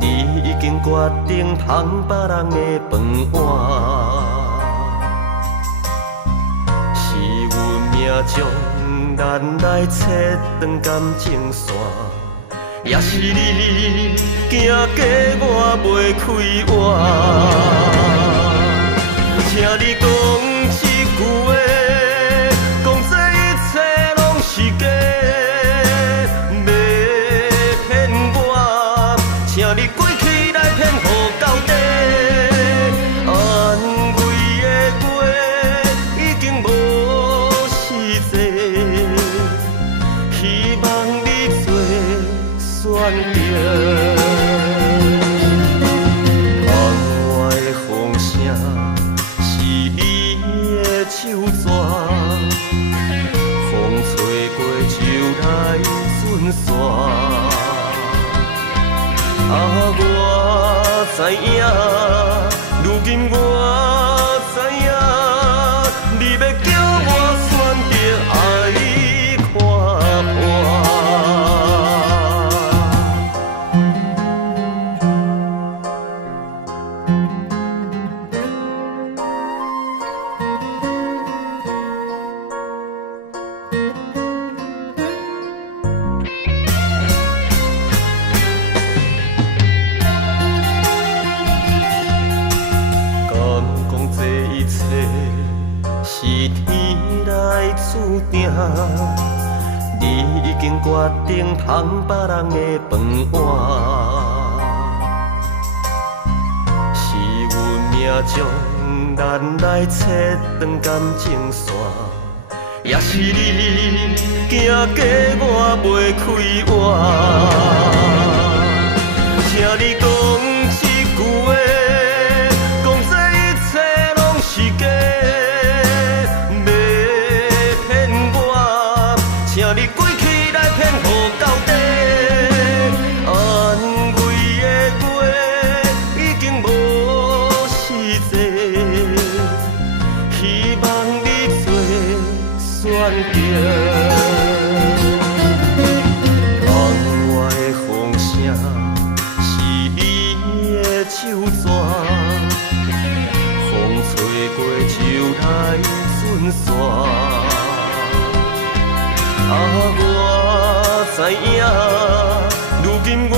你已经决定捧别人的饭碗。是阮命将咱来切断感情线，也是你惊嫁我袂开活。请你讲一句话，讲这一切拢是假，袂骗我，请你过去来骗予到底。安慰的话已经无实际，希望你做选择。手纸，风吹过就来顺线。我知影，如今我知影，你要叫我选择爱看破。是天来注定，你已经决定捧别人的饭碗。是阮命将咱来切断感情线，也是你惊嫁我袂开活。请你讲一句话，讲这一切拢是假。请你过去来骗予到底，安慰的话已经无实际，希望你做选择。窗外的风声是你的手纸，风吹过就来顺线。我知影，如今我